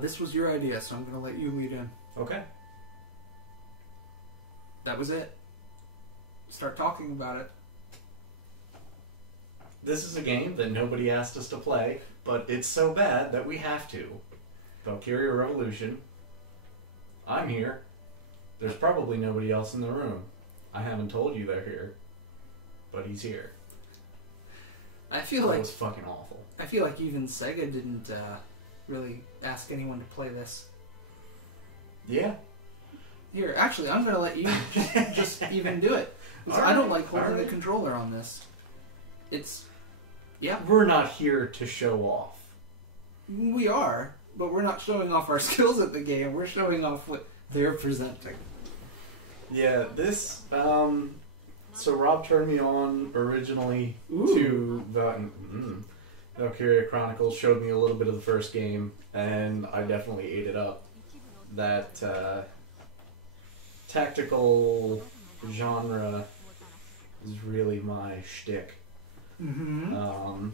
This was your idea, so I'm going to let you lead in. Okay. That was it. Start talking about it. This is a game that nobody asked us to play, but it's so bad that we have to. Valkyria Revolution. I'm here. There's probably nobody else in the room. I haven't told you they're here, but he's here. I feel That like was fucking awful. I feel like even Sega didn't really ask anyone to play this. Yeah. Here, actually, I'm going to let you just even do it. Because I don't like holding the controller on this. It's... Yeah. We're not here to show off. We are, but we're not showing off our skills at the game. We're showing off what they're presenting. Yeah, this... So Rob turned me on originally to Valkyria Chronicles, showed me a little bit of the first game, and I definitely ate it up. That tactical genre is really my shtick. Mm-hmm.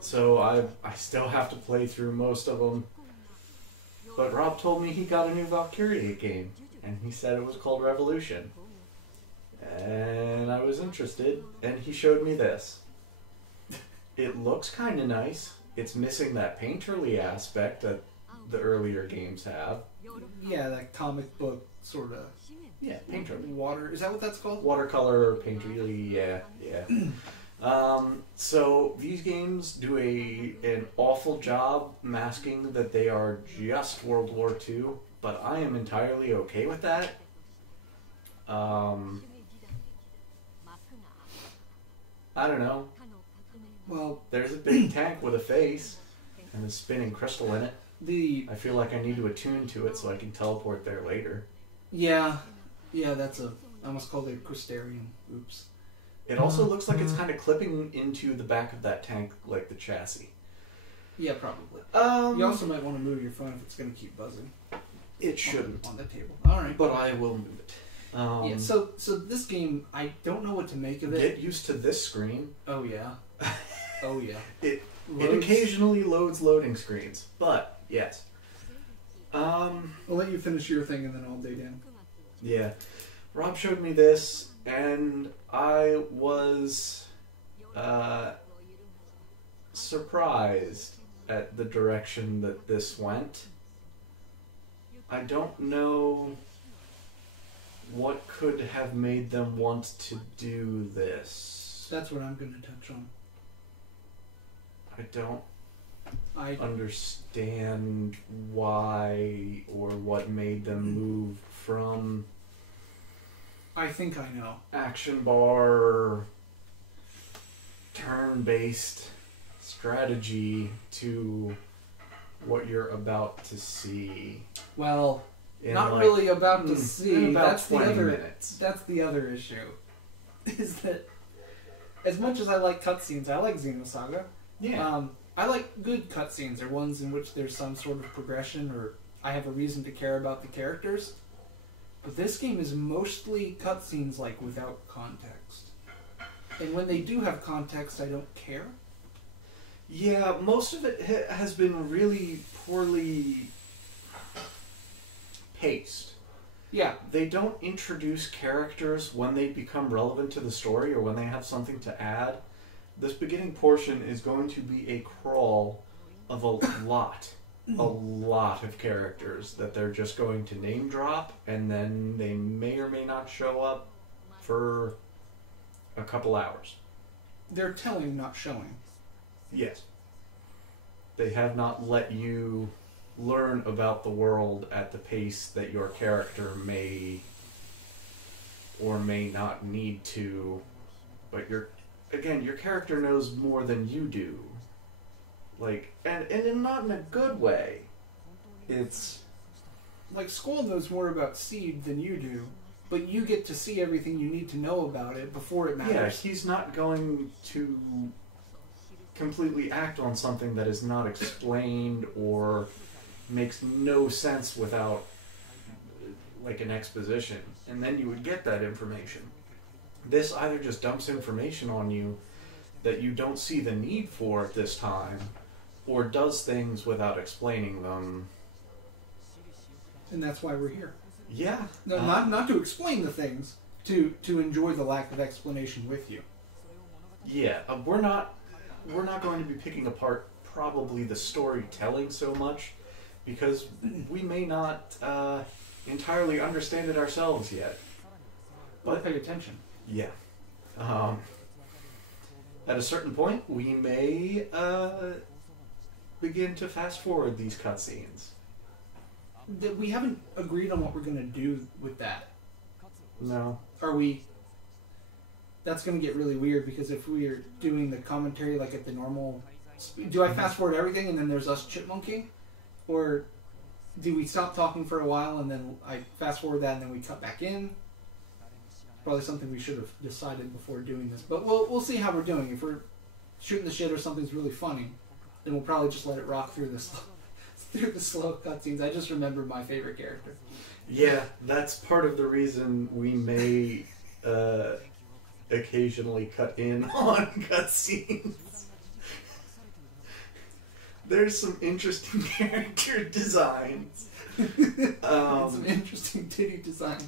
So I still have to play through most of them. But Rob told me he got a new Valkyria game, and he said it was called Revolution. And I was interested, and he showed me this. It looks kind of nice. It's missing that painterly aspect that the earlier games have. Yeah, that comic book sort of... Yeah, painterly. Water... Is that what that's called? Watercolor, painterly, yeah. So these games do an awful job masking that they are just World War II, but I am entirely okay with that. I don't know. Well, there's a big tank with a face and a spinning crystal in it. I feel like I need to attune to it so I can teleport there later. Yeah, that's I almost called it a Crystarium. Oops. It also looks like it's kind of clipping into the back of that tank like the chassis. Yeah, probably. You also might want to move your phone if it's going to keep buzzing. It shouldn't. On the table. Alright. But I will move it. Yeah, so this game, I don't know what to make of it. Get used to this screen. Oh, yeah. Oh, yeah. It occasionally loads loading screens, but yes. I'll let you finish your thing and then I'll dig in. Yeah. Rob showed me this, and I was surprised at the direction that this went. I don't know what could have made them want to do this. That's what I'm going to touch on. I don't understand why or what made them move from... I think I know. Action bar, turn-based strategy to what you're about to see. Well... Not like, really about to see. That's the other minutes. That's the other issue. Is that as much as I like cutscenes, I like Xenosaga. Yeah. I like good cutscenes, or ones in which there's some sort of progression, or I have a reason to care about the characters. But this game is mostly cutscenes, like without context. And when they do have context, I don't care. Yeah, most of it has been really poorly paced. Yeah. They don't introduce characters when they become relevant to the story or when they have something to add. This beginning portion is going to be a crawl of a lot of characters that they're just going to name drop, and then they may or may not show up for a couple hours. They're telling, not showing. Yes. They have not let you learn about the world at the pace that your character may or may not need to, but your character knows more than you do. Like, and not in a good way. It's like Squall knows more about Seed than you do, but you get to see everything you need to know about it before it matters. Yeah, he's not going to completely act on something that is not explained or makes no sense without like an exposition, and then you would get that information. This either just dumps information on you that you don't see the need for at this time, or does things without explaining them. And that's why we're here. Yeah. No, not to explain the things, to enjoy the lack of explanation with you. Yeah, we're not going to be picking apart probably the storytelling so much, because we may not entirely understand it ourselves yet. But pay attention. Yeah. At a certain point, we may begin to fast forward these cutscenes. We haven't agreed on what we're going to do with that. No. Are we? That's going to get really weird, because if we are doing the commentary like at the normal speed, do I fast forward everything and then there's us chipmunking? Or do we stop talking for a while and then I fast forward that and then we cut back in? Probably something we should have decided before doing this. But we'll see how we're doing. If we're shooting the shit or something's really funny, then we'll probably just let it rock through the slow cutscenes. I just remember my favorite character. Yeah, that's part of the reason we may occasionally cut in on cutscenes. There's some interesting character designs. Some interesting titty design.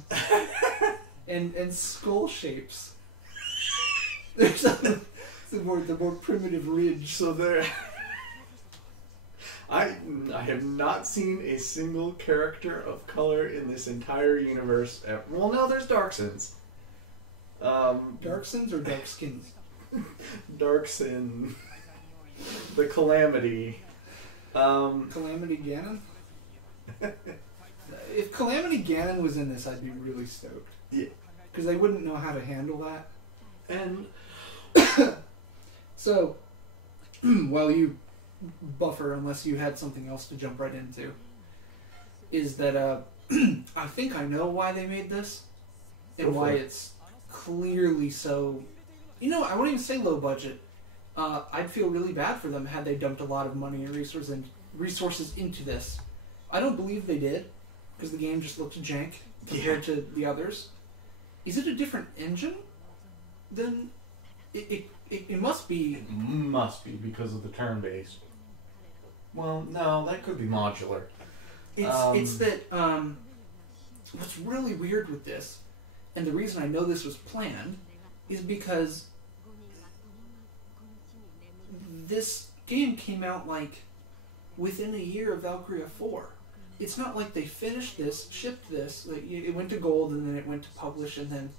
And skull shapes. There's the more primitive ridge. So there, I have not seen a single character of color in this entire universe. Well, no, there's Darksins. Darksins or Darkskins? Darksin. The Calamity. Calamity Ganon? If Calamity Ganon was in this, I'd be really stoked. Yeah. Because they wouldn't know how to handle that. And so, while you buffer, unless you had something else to jump right into, is that I think I know why they made this, and why it's clearly so. You know, I wouldn't even say low budget. I'd feel really bad for them had they dumped a lot of money and resources into this. I don't believe they did, because the game just looked jank compared to the others. Is it a different engine? Then it must be. It must be because of the turn-based. Well, no, that could be modular. It's that what's really weird with this, and the reason I know this was planned, is because this game came out like within a year of Valkyria 4. It's not like they finished this, shipped this, like it went to gold and then it went to publish and then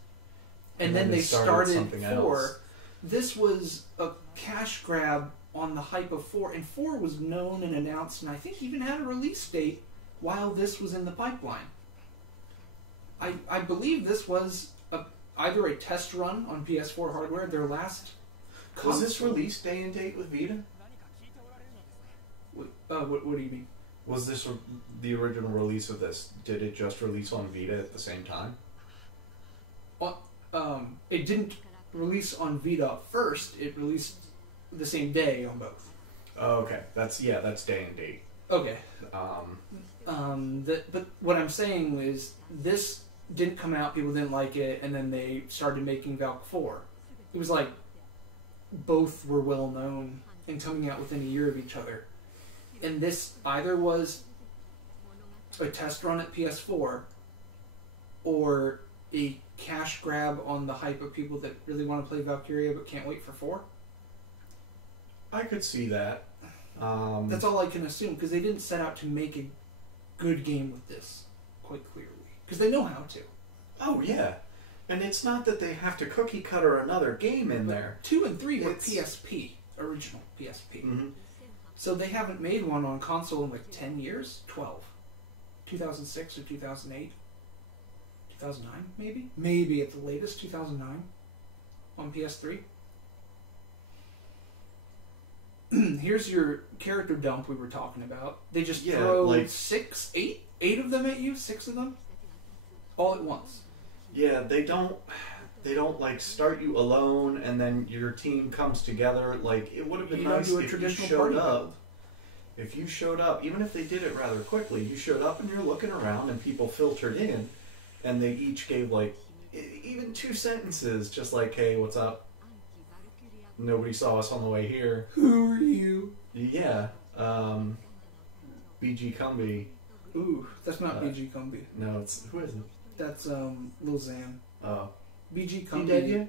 they started 4. Else. This was a cash grab on the hype of 4, and 4 was known and announced and I think even had a release date while this was in the pipeline. I believe this was either a test run on PS4 hardware, their last console. Was this released day and date with Vita? What do you mean? Was this the original release of this? Did it just release on Vita at the same time? It didn't release on Vita first. It released the same day on both. Oh, okay. That's day and date. Okay. But what I'm saying is this didn't come out, people didn't like it, and then they started making Valk 4. It was like both were well known and coming out within a year of each other. And this either was a test run at PS4 or a cash grab on the hype of people that really want to play Valkyria but can't wait for 4. I could see that. That's all I can assume, because they didn't set out to make a good game with this, quite clearly. Because they know how to. Oh, yeah. And it's not that they have to cookie cutter another game in there. 2 and 3 were PSP, original PSP. Mm-hmm. So they haven't made one on console in like 10 years? 12. 2006 or 2008? 2009, maybe? Maybe at the latest, 2009 on PS3. Here's your character dump we were talking about. They just throw like 8 of them at you, 6 of them, all at once. Yeah, they don't like start you alone and then your team comes together. Like, it would have been nice if you showed up. If you showed up, even if they did it rather quickly, you showed up and you're looking around and people filtered in and they each gave like even 2 sentences, just like, hey, what's up? Nobody saw us on the way here. Who are you? Yeah. BG Cumby. Ooh, that's not BG Cumby. No, it's who is it? That's Lil Xan. Oh, BG Cumby. He dead yet?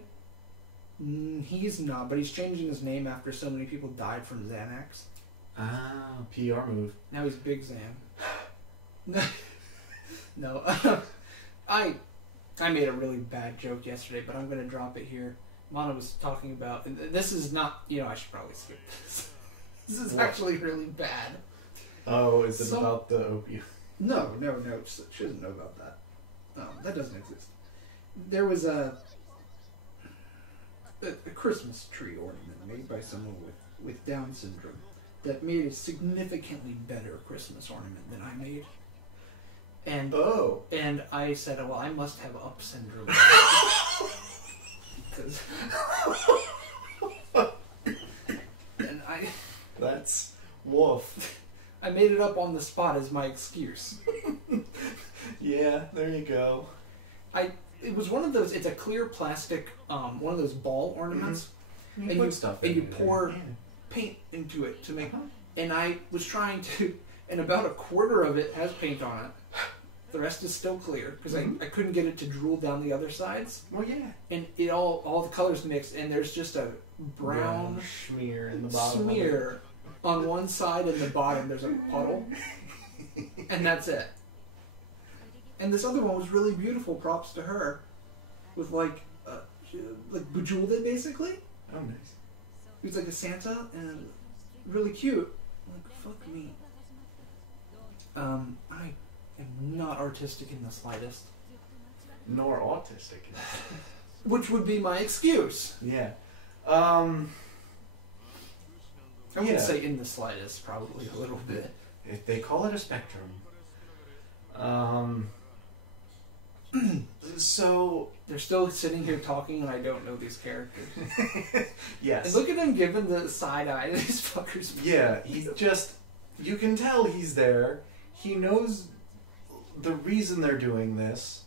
He's not, but he's changing his name after so many people died from Xanax. Ah, PR move. Now he's Big Xan. No, I made a really bad joke yesterday, but I'm gonna drop it here. Mana was talking about, and this is not, I should probably skip this. This is actually really bad. Oh, is it about the opium? No, she doesn't know about that. That doesn't exist. There was a Christmas tree ornament made by someone with Down syndrome that made a significantly better Christmas ornament than I made. And I said, well, I must have up syndrome. Because That's woof. I made it up on the spot as my excuse. Yeah, there you go. It was one of those. It's a clear plastic, one of those ball ornaments, Mm-hmm. and you pour paint into it to make. And I was trying to, and about a quarter of it has paint on it. The rest is still clear because I couldn't get it to drool down the other sides. Well, yeah. And it all the colors mixed, and there's just a brown smear in the bottom. Smear on one side, and the bottom there's a puddle, and that's it. And this other one was really beautiful. Props to her, with like bejeweled it basically. Oh, nice. It was like a Santa and really cute. Like fuck me. I am not artistic in the slightest. Nor autistic. Which would be my excuse. Yeah. I wouldn't say in the slightest, probably a little bit. If they call it a spectrum. So they're still sitting here talking, and I don't know these characters. Yes. And look at him giving the side eye to these fuckers. Yeah, he's just. You can tell he's there. He knows the reason they're doing this.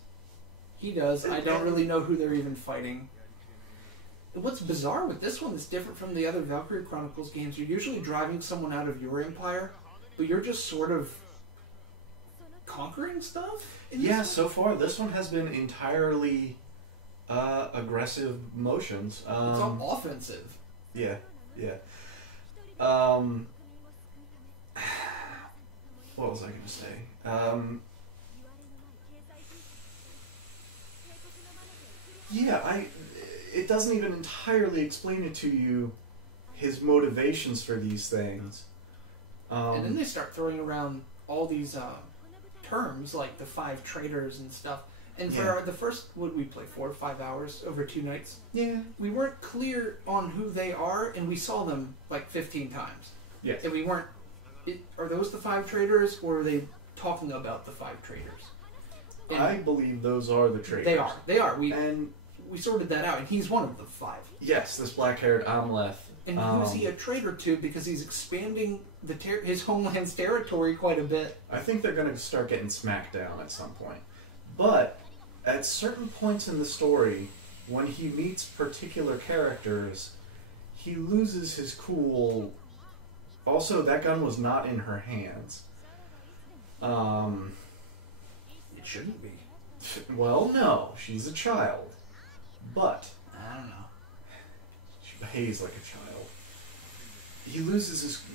He does. I don't really know who they're even fighting. What's bizarre with this one that's different from the other Valkyria Chronicles games, you're usually driving someone out of your empire, but you're just sort of conquering stuff? Yeah, so far this one has been entirely aggressive motions. It's all offensive. Yeah. What was I going to say? It doesn't even entirely explain it to you, his motivations for these things. And then they start throwing around all these terms, like the 5 traitors and stuff. And for the first, what we play, 4 or 5 hours over 2 nights? Yeah. We weren't clear on who they are, and we saw them like 15 times. Yes. And we weren't... Are those the 5 traitors, or are they talking about the 5 traitors? And I believe those are the traitors. They are. We sorted that out, and he's one of the 5. Yes, this black-haired Amleth. And who's he a traitor to? Because he's expanding his homeland's territory quite a bit. I think they're going to start getting smacked down at some point. But at certain points in the story, when he meets particular characters, he loses his cool. Also, that gun was not in her hands. It shouldn't be. Well, no. She's a child. But I don't know. She behaves like a child.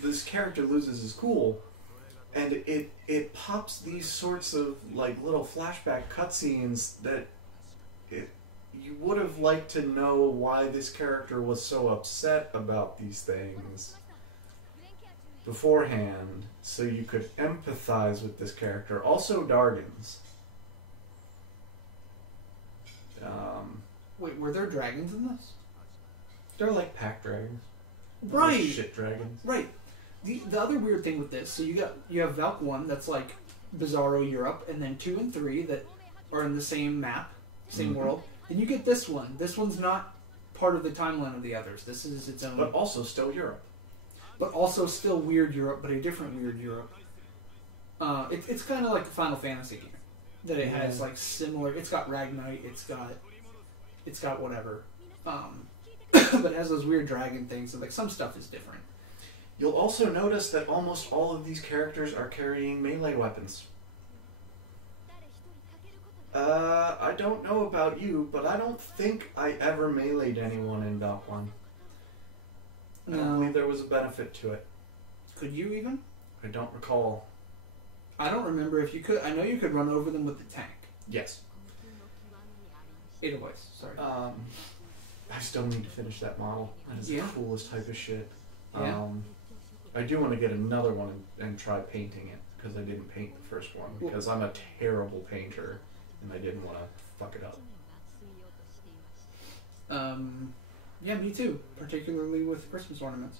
This character loses his cool, and it pops these sorts of like little flashback cutscenes that you would have liked to know why this character was so upset about these things beforehand, so you could empathize with this character. Also, Dargans. Wait, were there dragons in this? They're like pack dragons. Right. Shit dragons. Right. The other weird thing with this, so you have Valk 1 that's like Bizarro Europe, and then 2 and 3 that are in the same map, same world. Then you get this one. This one's not part of the timeline of the others. This is its own. But also still Europe. But also still weird Europe, but a different weird Europe. It's kind of like a Final Fantasy game. That it has like similar. It's got Ragnite. It's got whatever. But it has those weird dragon things. So like some stuff is different. You'll also notice that almost all of these characters are carrying melee weapons. I don't know about you, but I don't think I ever meleeed anyone in Valk 1. I don't believe there was a benefit to it. Could you even? I don't recall. I don't remember if you could. I know you could run over them with the tank. Yes. AYYs, sorry. I still need to finish that model. That is the coolest type of shit. Yeah. I do want to get another one and try painting it, because I didn't paint the first one, because I'm a terrible painter, and I didn't want to fuck it up. Yeah, me too. Particularly with Christmas ornaments.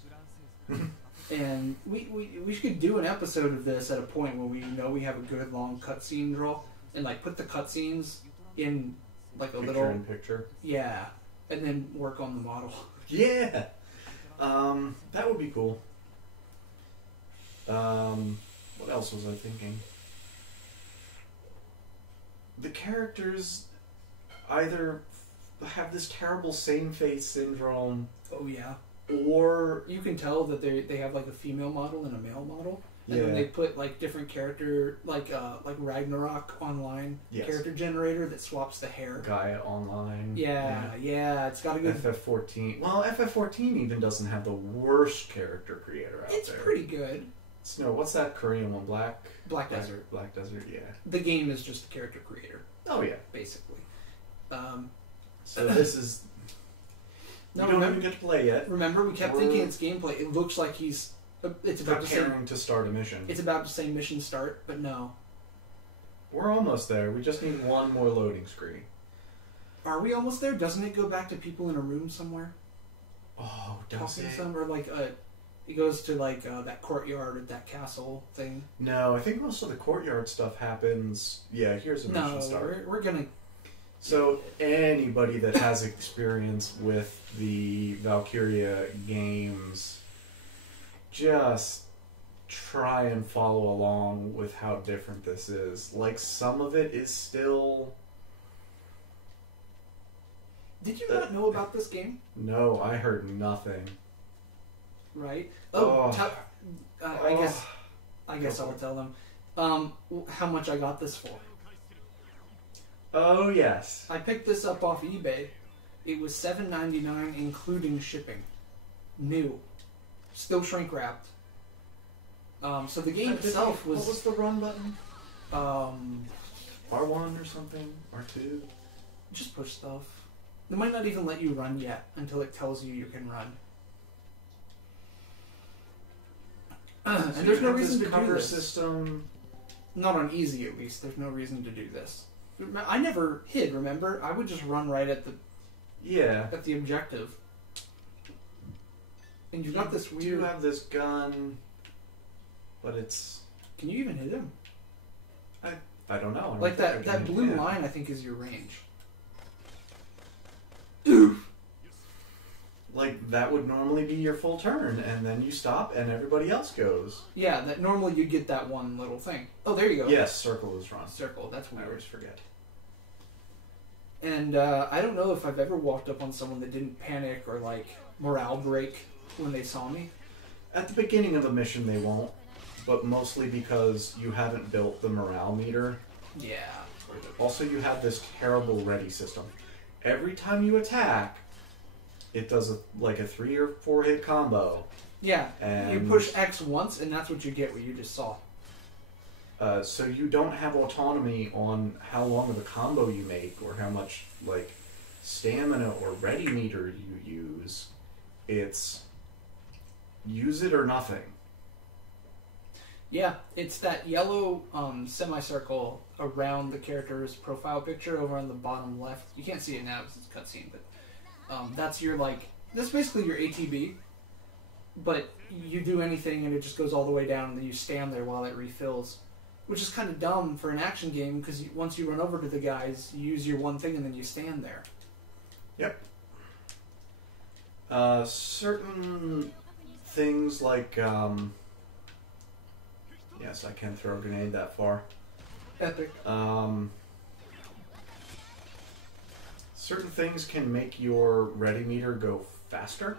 And we should do an episode of this at a point where we know we have a good long cutscene draw, and like put the cutscenes in like a little picture. Yeah, and then work on the model. Yeah, that would be cool. What else was I thinking? The characters either have this terrible same face syndrome. Oh yeah. Or you can tell that they have like a female model and a male model, and then they put like different character like Ragnarok online character generator that swaps the hair. Gaia Online. Yeah, it's got a good FF14. Well, FF14 even doesn't have the worst character creator out there. It's pretty good. No, what's that Korean one? Black Desert. Black Desert. Yeah. The game is just the character creator. Oh yeah, basically. So this is. No, we don't even get to play yet. Remember, we kept thinking it's gameplay. It looks like he's. It's about to start a mission. It's about to say mission start, but no. We're almost there. We just need one more loading screen. Are we almost there? Doesn't it go back to people in a room somewhere? Oh, does it? Somewhere like it goes to like that courtyard or that castle thing. No, I think most of the courtyard stuff happens. Yeah, here's a mission start. We're gonna. So anybody that has experience with the Valkyria games, just try and follow along with how different this is. Like, some of it is still... Did you not know about this game? No, I heard nothing. Right? I guess I'll tell them how much I got this for. Oh, yes. I picked this up off eBay. It was $7.99 including shipping. New. Still shrink wrapped. So the game itself was... What was the run button? R1 or something? R2? Just push stuff. They might not even let you run yet until it tells you can run. So and there's no reason to do cover this. System. Not on easy, at least. There's no reason to do this. I never hid, remember? I would just run right at the objective. And you've got this weird... You have this gun, but it's... Can you even hit him? I don't know. Like that blue line, I think, is your range. Like, that would normally be your full turn, and then you stop, and everybody else goes. Yeah, that normally you'd get that one little thing. Oh, there you go. Yes, circle is run. Circle, that's weird. I always forget. And I don't know if I've ever walked up on someone that didn't panic or, like, morale break when they saw me. At the beginning of a mission, they won't, but mostly because you haven't built the morale meter. Yeah. Also, you have this terrible ready system. Every time you attack, it does like a 3 or 4 hit combo. Yeah, and you push X once, and that's what you get, what you just saw. So you don't have autonomy on how long of a combo you make, or how much like stamina or ready meter you use. It's use it or nothing. Yeah, it's that yellow semicircle around the character's profile picture over on the bottom left. You can't see it now because it's a cutscene, but that's your that's basically your ATB. But you do anything and it just goes all the way down, and then you stand there while it refills, which is kind of dumb for an action game because once you run over to the guys, you use your one thing and then you stand there. Yep. Certain things like yes, I can throw a grenade that far. Epic. Certain things can make your ready meter go faster.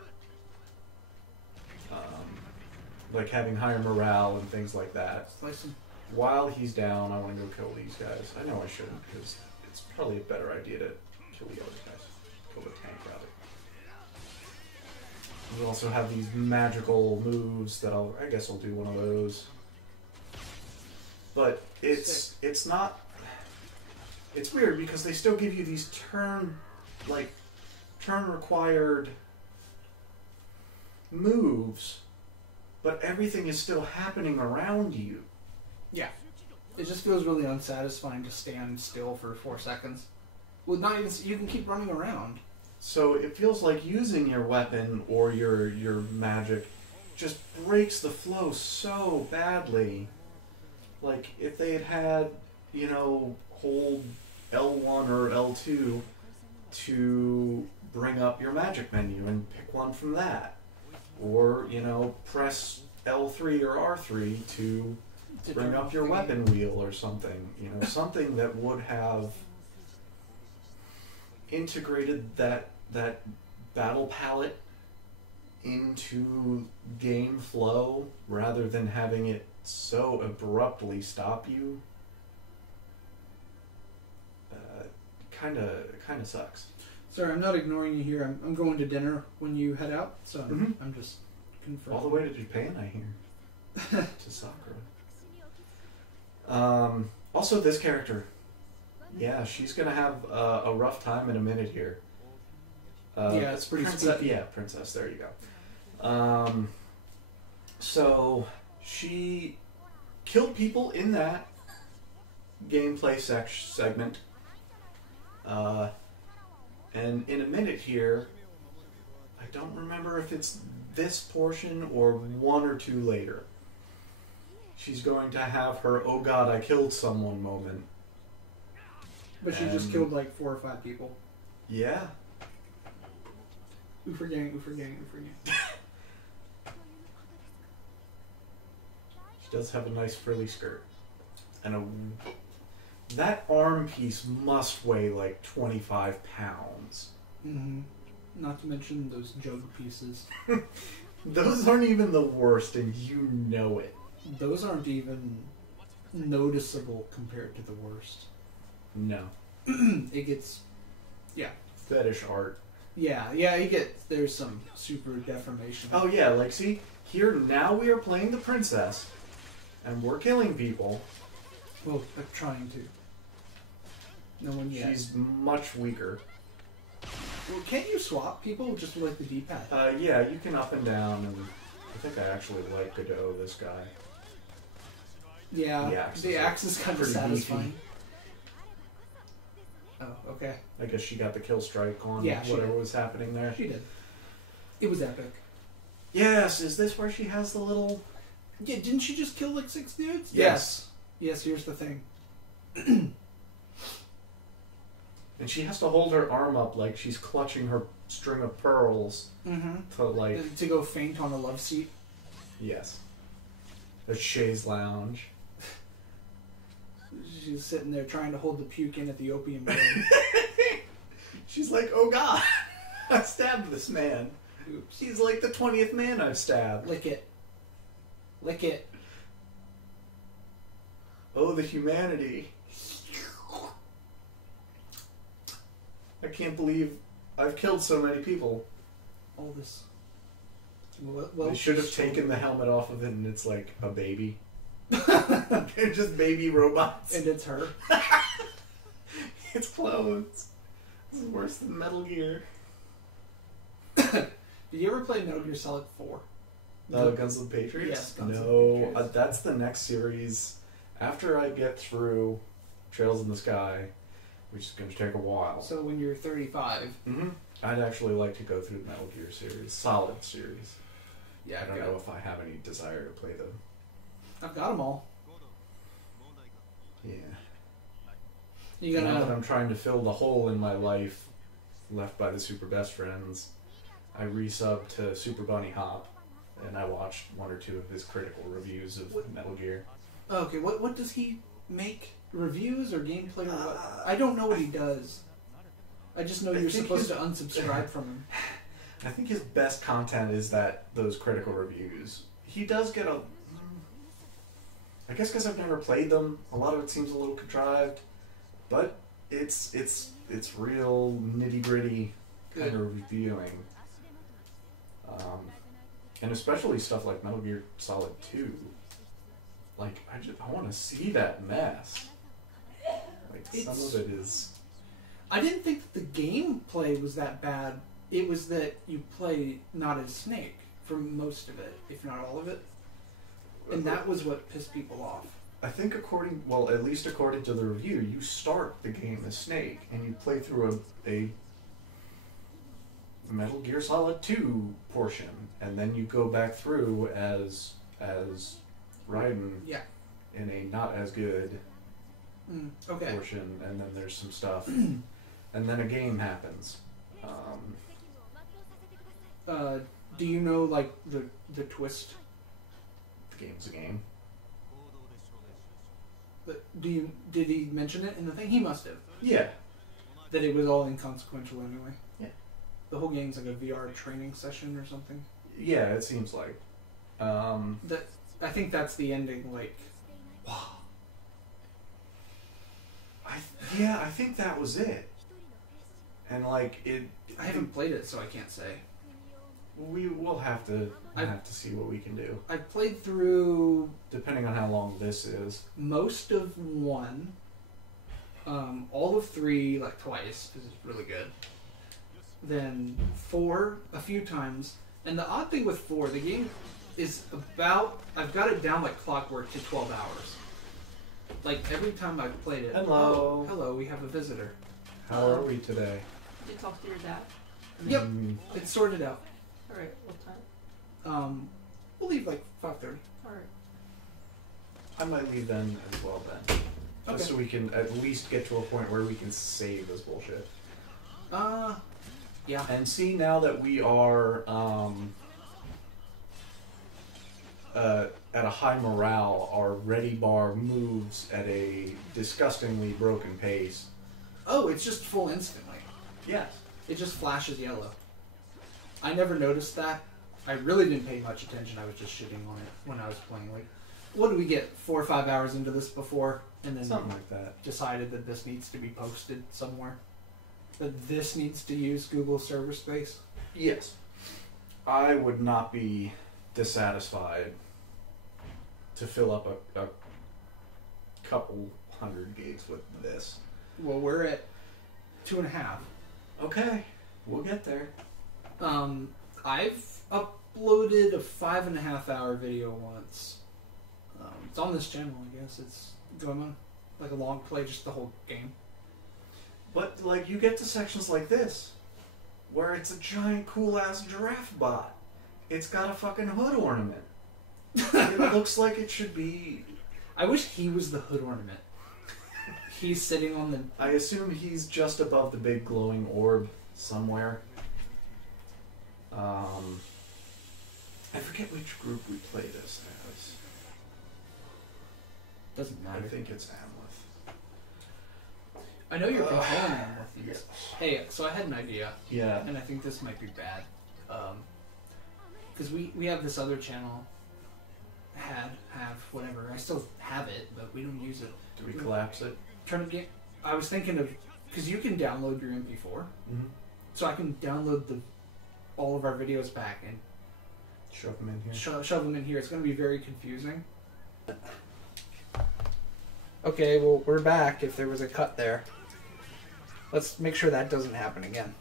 like having higher morale and things like that. Slice him. While he's down, I want to go kill these guys. I know I shouldn't, because it's probably a better idea to kill the other guys. Kill the tank, rather. We also have these magical moves that I guess I'll do one of those. But it's not... It's weird, because they still give you these turn-required moves, but everything is still happening around you. Yeah. It just feels really unsatisfying to stand still for 4 seconds. Well, not even... You can keep running around. So it feels like using your weapon or your magic just breaks the flow so badly. Like, if they had, you know, hold L1 or L2 to bring up your magic menu and pick one from that. Or, you know, press L3 or R3 to bring up your weapon wheel or something. You know, something that would have integrated that battle palette into game flow rather than having it so abruptly stop you. Kind of sucks. Sorry, I'm not ignoring you here. I'm going to dinner when you head out, so I'm just confirming. All the way to Japan, I hear. To Sakura. Also, this character. Yeah, she's gonna have a rough time in a minute here. Yeah, it's pretty spooky. Yeah, princess. There you go. So she killed people in that gameplay segment. And in a minute here, I don't remember if it's this portion or one or two later. She's going to have her "oh god, I killed someone" moment. But she just killed like 4 or 5 people. Yeah. Oofer gang, oofer gang, oofer gang. She does have a nice frilly skirt. And that arm piece must weigh like 25 pounds. Mm-hmm. Not to mention those jug pieces. Those aren't even the worst, and you know it. Those aren't even noticeable compared to the worst. No. It gets... Yeah. Fetish art. Yeah, there's some super deformation. Oh yeah, like see, here now we are playing the princess, and we're killing people. Well, I'm trying to. No one yet. She's much weaker. Well, can't you swap people just with like the D-pad? Yeah, you can up and down, and I think I actually like Godot, this guy. Yeah, the axe is kind of satisfying. Beefy. Oh, okay. I guess she got the kill strike on whatever was happening there. She did. It was epic. Yes, is this where she has the little... Yeah, didn't she just kill like 6 dudes? Yes. Yes, here's the thing. And she has to hold her arm up like she's clutching her string of pearls to like... To go faint on a love seat? Yes. A chaise lounge. She's sitting there trying to hold the puke in at the opium den. She's like, oh god, I stabbed this man. Oops. He's like the 20th man I've stabbed. Lick it. Lick it. Oh, the humanity. I can't believe I've killed so many people. All this. Well, they should have taken the helmet off of it and it's like a baby. They're just baby robots. And it's her. It's clothes. This is worse than Metal Gear. Did you ever play Metal Gear Solid 4? Guns of the Patriots? Yes, Guns of the No, Patriots. That's the next series. After I get through Trails in the Sky, which is going to take a while. So when you're 35... I'd actually like to go through the Metal Gear series. Solid series. Yeah, I don't know if I have any desire to play them. I've got them all. Yeah. You gonna... Now that I'm trying to fill the hole in my life left by the Super Best Friends, I resubbed to Super Bunny Hop, and I watched 1 or 2 of his critical reviews of Metal Gear. Okay, what does he make? Reviews or gameplay or what? I don't know what he does. I just know you're supposed to unsubscribe from him. I think his best content is those critical reviews. he does get a... I guess because I've never played them, a lot of it seems a little contrived, but it's real nitty-gritty kind of reviewing. And especially stuff like Metal Gear Solid 2. Like, I want to see that mess. Like, some of it is... I didn't think that the gameplay was that bad. It was that you play not as Snake for most of it, if not all of it. And that was what pissed people off. I think at least according to the review, you start the game as Snake, and you play through a Metal Gear Solid 2 portion, and then you go back through as Raiden in a not as good portion, and then there's some stuff, and then a game happens. Do you know, like, the twist? The game's a game. Did he mention it in the thing? He must have. Yeah. That it was all inconsequential anyway. Yeah. The whole game's like a VR training session or something. Yeah, it seems like. I think that's the ending. Like, wow. I think that was it. And like it. I haven't played it, so I can't say. We'll have to see what we can do. I've played through, depending on how long this is, most of 1, all of 3 like twice because it's really good. Then 4 a few times, and the odd thing with 4, the game is about, I've got it down like clockwork to 12 hours. Like every time I've played it. Hello. Hello, we have a visitor. How are we today? Did you talk to your dad? Yep, it's sorted out. Alright, what time? We'll leave like 5:30. Alright. I might leave then as well then. Okay. Just so we can at least get to a point where we can save this bullshit. Yeah. And see, now that we are at a high morale, our ready bar moves at a disgustingly broken pace. Oh, it's just full instantly. Yes. It just flashes yellow. I never noticed that. I really didn't pay much attention. I was just shitting on it when I was playing. Like, what did we get? 4 or 5 hours into this before, and then something like that. Decided that this needs to be posted somewhere. That this needs to use Google server space. Yes. I would not be dissatisfied to fill up a couple 100 gigs with this. Well, we're at 2.5. Okay, we'll get there. I've uploaded a 5.5 hour video once. It's on this channel, I guess. It's going on like a long play, just the whole game. But like, you get to sections like this, where it's a giant cool ass giraffe bot. It's got a fucking hood ornament. It looks like it should be. I wish he was the hood ornament. He's sitting on the... I assume he's just above the big glowing orb somewhere. I forget which group we play this as. Doesn't matter. I think it's Amleth. I know you're controlling Amleth. Yes. Hey, so I had an idea. Yeah. And I think this might be bad. Because we have this other channel. Have, whatever. I still have it, but we don't use it. Do we collapse it? Turn it. I was thinking of, because you can download your MP4, so I can download all of our videos back and shove them in here. Shove them in here. It's going to be very confusing. Okay, well, we're back. If there was a cut there, let's make sure that doesn't happen again.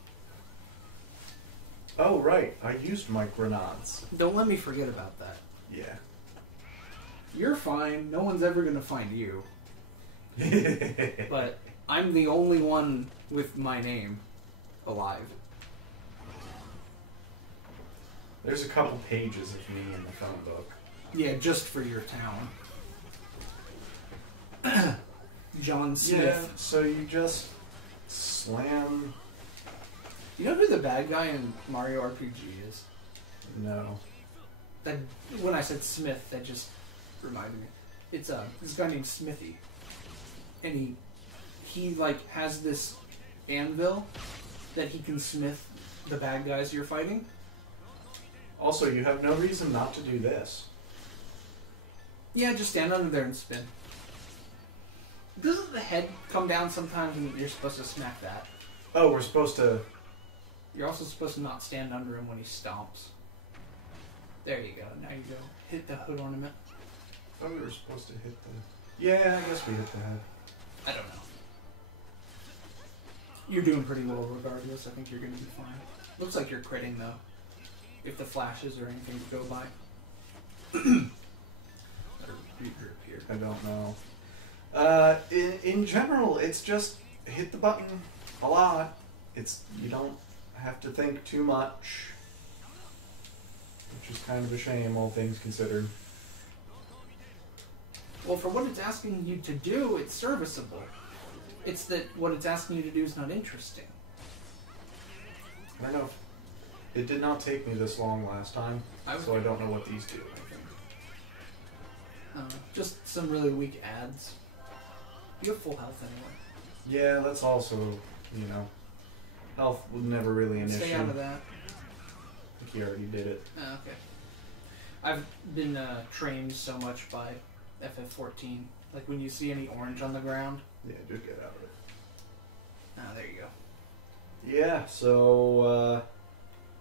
Oh right, I used my grenades. Don't let me forget about that. Yeah. You're fine. No one's ever going to find you. But I'm the only one with my name alive. There's a couple pages of me in the phone book. Yeah, just for your town. John Smith. Yeah, so you just slam... You know who the bad guy in Mario RPG is? No. That when I said Smith, that just reminded me. It's this guy named Smithy. And he like has this anvil that he can smith the bad guys you're fighting. Also, you have no reason not to do this. Yeah, just stand under there and spin. Doesn't the head come down sometimes and you're supposed to smack that? Oh, we're supposed to... You're also supposed to not stand under him when he stomps. There you go. Now you go. Hit the hood ornament. I thought we were supposed to hit the... Yeah, I guess we hit the head. I don't know. You're doing pretty well regardless. I think you're going to be fine. Looks like you're critting though. If the flashes or anything go by. Better regroup here. I don't know. In general, it's just hit the button a lot. You don't have to think too much. Which is kind of a shame, all things considered. Well, for what it's asking you to do, it's serviceable. It's that what it's asking you to do is not interesting. I don't know. It did not take me this long last time, so I don't know what these do. Just some really weak ads. You have full health anyway. Yeah, that's also, health was never really an issue. Stay out of that. I think he already did it. Okay. I've been trained so much by FF14. Like when you see any orange on the ground. Yeah, just get out of it. Ah, there you go. Yeah, so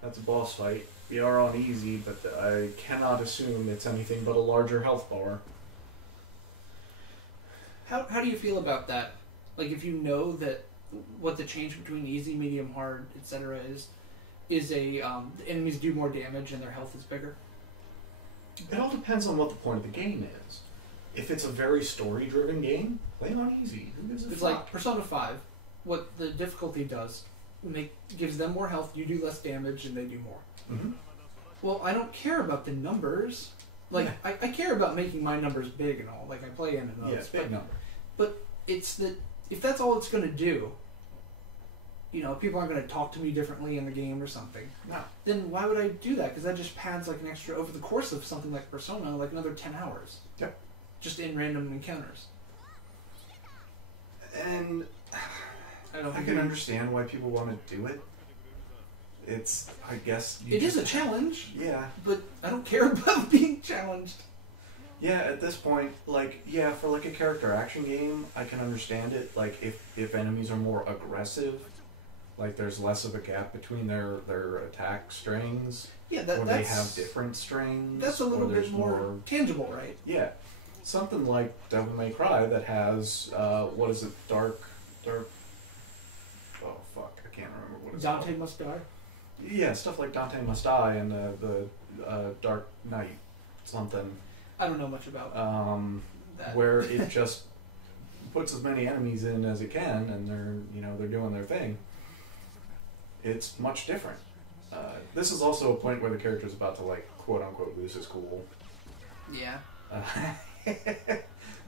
that's a boss fight. We are on easy, but I cannot assume it's anything but a larger health bar. How do you feel about that? Like if you know that what the change between easy, medium, hard, etc. is the enemies do more damage and their health is bigger? It all depends on what the point of the game is. If it's a very story-driven game, play on easy. Who gives a It's fuck? like Persona 5. What the difficulty does gives them more health, you do less damage, and they do more. Mm-hmm. Well, I don't care about the numbers. Like, Yeah. I care about making my numbers big and all. Like, I play MMOs. Yeah, it's big number. But it's that if that's all it's going to do, people aren't going to talk to me differently in the game or something. No. Then why would I do that? Because that just pads like an extra, over the course of something like Persona, like another 10 hours. Yep. Just in random encounters. And I can understand why people want to do it. It's, I guess... It is a challenge. Yeah. But I don't care about being challenged. Yeah, at this point, for a character action game, I can understand it. Like, if enemies are more aggressive, like there's less of a gap between their attack strings. Yeah, or they have different strings. That's a little bit more tangible, right? Yeah. Something like Devil May Cry that has, what is it, Dark... Oh, fuck, I can't remember what it's called. Dante Must Die? Yeah, stuff like Dante Must Die and the Dark Knight something. I don't know much about that. Where it just puts as many enemies in as it can, and they're doing their thing. It's much different. This is also a point where the character's about to quote unquote lose his cool. Yeah.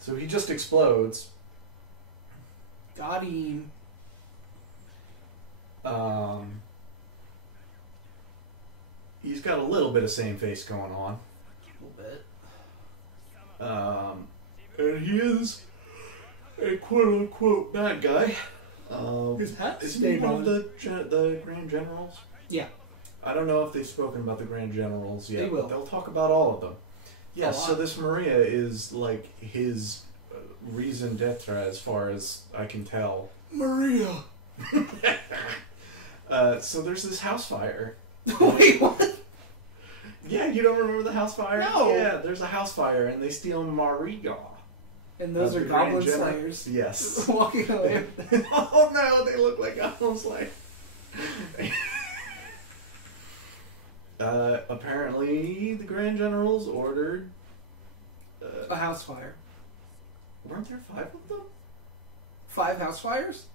So he just explodes. Got him. He's got a little bit of same face going on. A little bit. And he is a quote-unquote bad guy. His hat Isn't he one of the Grand Generals? Yeah. I don't know if they've spoken about the Grand Generals yet. They will. But they'll talk about all of them. Yeah, A so lot. this Maria is his raison d'etre as far as I can tell. Maria! So there's this house fire. Wait, what? Yeah, you don't remember the house fire? No. Yeah, there's a house fire and they steal Maria. And those are the goblin Grand General. slayers. Yes. Walking away. Oh no, they look like goblin slayers. Apparently the Grand Generals ordered... A house fire. Weren't there 5 of them? 5 house fires?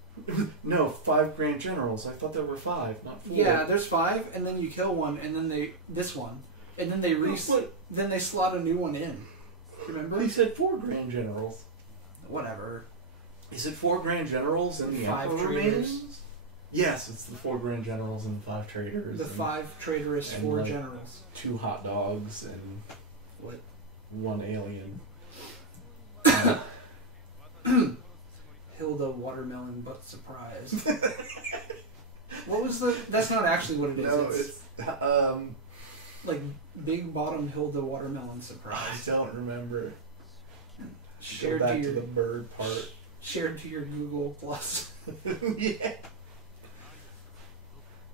No, 5 Grand Generals. I thought there were 5, not 4. Yeah, there's 5, and then you kill one, and then this one. And then then they slot a new one in. Remember? He said 4 Grand Generals. Whatever. Is it 4 Grand Generals and the 5 Emperor traitors. remains? Yes, it's the 4 Grand Generals and the 5 traitors. The and 5 traitorous and 4 generals. 2 hot dogs and What? 1 alien. Hilda watermelon butt surprise. What was that's not actually what it is. No, it's like big bottom Hilda watermelon I surprise. don't remember. Shared Go back to to your the bird part. shared to your Google Plus. Yeah.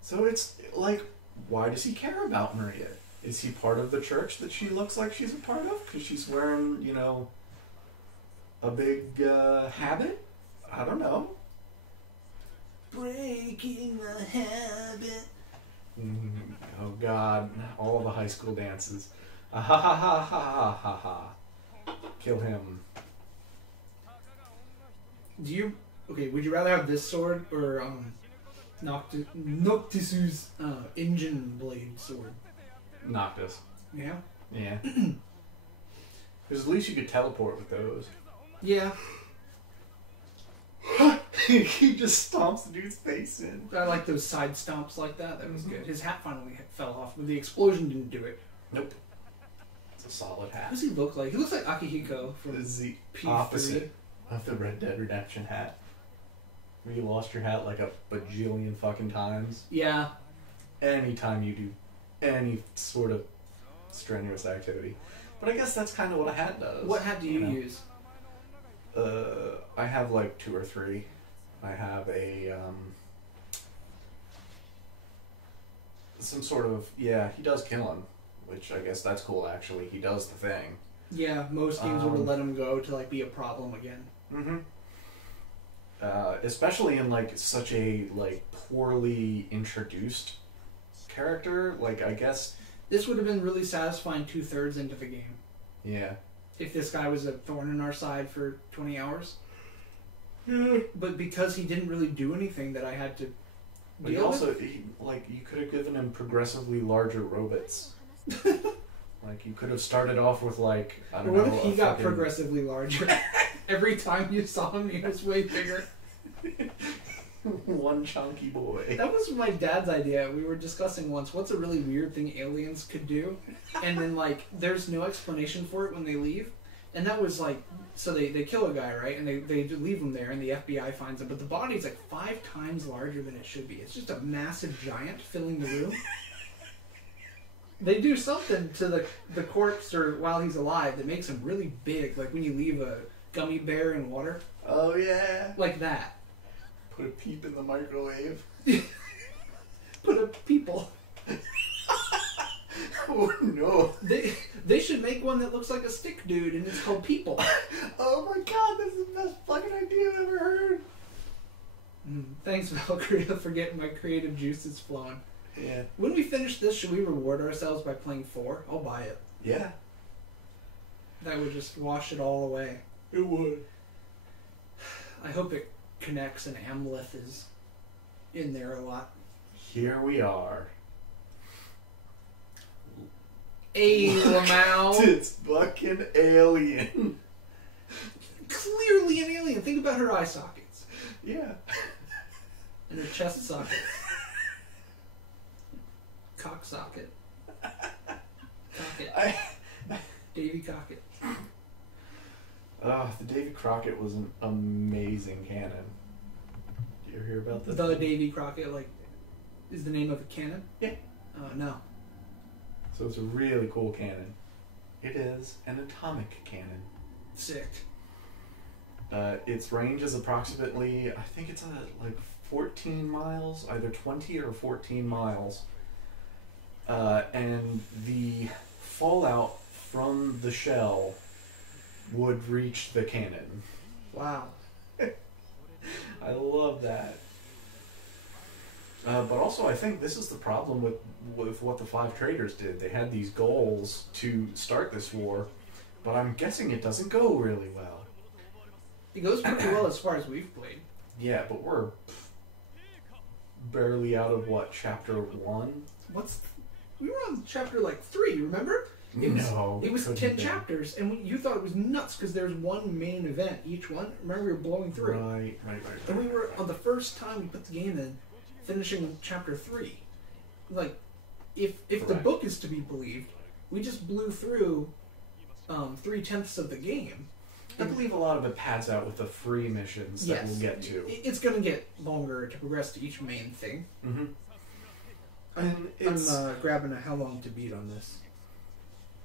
So it's like, why does he care about Maria? Is he part of the church that she looks like she's a part of? Because she's wearing, you know, a big habit? I don't know. Breaking the habit. Oh God, all the high school dances. Ah, ha ha ha ha ha ha. Kill him. Would you rather have this sword or Noctisu's engine blade sword? Noctis. Yeah? Yeah. Because at least you could teleport with those. Yeah. He just stomps the dude's face in. I like those side stomps like that. That was good. His hat finally fell off, but the explosion didn't do it. Nope. It's a solid What hat. does he look like? He looks like Akihiko from This is the P3. opposite of the Red Dead Redemption hat. Where you lost your hat like a bajillion fucking times. Yeah. Anytime you do any sort of strenuous activity. But I guess that's kind of what a hat does. What hat do you know? use? I have like 2 or 3. I have a some sort of, yeah, he does kill him, which I guess that's cool actually. He does the thing. Yeah, most games would have let him go to like be a problem again. Mm-hmm. Especially in like such a like poorly introduced character. Like I guess This would have been really satisfying 2/3 into the game. yeah. If this guy was a thorn in our side for 20 hours. Yeah. But because he didn't really do anything that I had to But deal also, with. like, you could have given him progressively larger robots. Like, you could have started off with, like, I don't What know. if he a got fucking- progressively larger? Every time you saw him, he was way bigger. One chunky boy. That was my dad's idea. We were discussing once, what's a really weird thing aliens could do? And then, like, there's no explanation for it when they leave. And that was, like, so they kill a guy, right? And they leave him there, and the FBI finds him. But the body's, like, 5 times larger than it should be. It's just a massive giant filling the room. They do something to the corpse or while he's alive that makes him really big. Like when you leave a gummy bear in water. Oh, yeah. Like that. Put a peep in the microwave. Put a people. Oh, no. They should make one that looks like a stick dude, and it's called People. Oh, my God. That's the best fucking idea I've ever heard. Thanks, Valkyria, for getting my creative juices flowing. Yeah. When we finish this, should we reward ourselves by playing 4? I'll buy it. Yeah. That would just wash it all away. It would. I hope it connects and Amleth is in there a lot. Here we are. AYY LMAO. It's fucking alien. Clearly an alien. Think about her eye sockets. Yeah. And her chest sockets. Cock socket. Cocket. Davy Cocket. The Davy Crockett was an amazing cannon. Did you ever hear about this? The Davy Crockett, like, is the name of a cannon? Yeah. No. So it's a really cool cannon. It is an atomic cannon. Sick. Its range is approximately, I think it's like 14 miles, either 20 or 14 miles. And the fallout from the shell would reach the cannon. Wow. I love that. But also, I think this is the problem with what the 5 traders did. They had these goals to start this war, but I'm guessing it doesn't go really well. It goes pretty well as far as we've played. Yeah, but we're barely out of, what, chapter 1? We were on chapter, like, 3, remember? It was 10 chapters, and you thought it was nuts because there's one main event each one. Remember, we were blowing through. Right. And we were, on the first time we put the game in, finishing chapter 3. Like, if the book is to be believed, we just blew through 3/10 of the game. I believe a lot of it pads out with the free missions that we'll get to. It's going to get longer to progress to each main thing. Mm-hmm. I'm grabbing a how long to beat on this.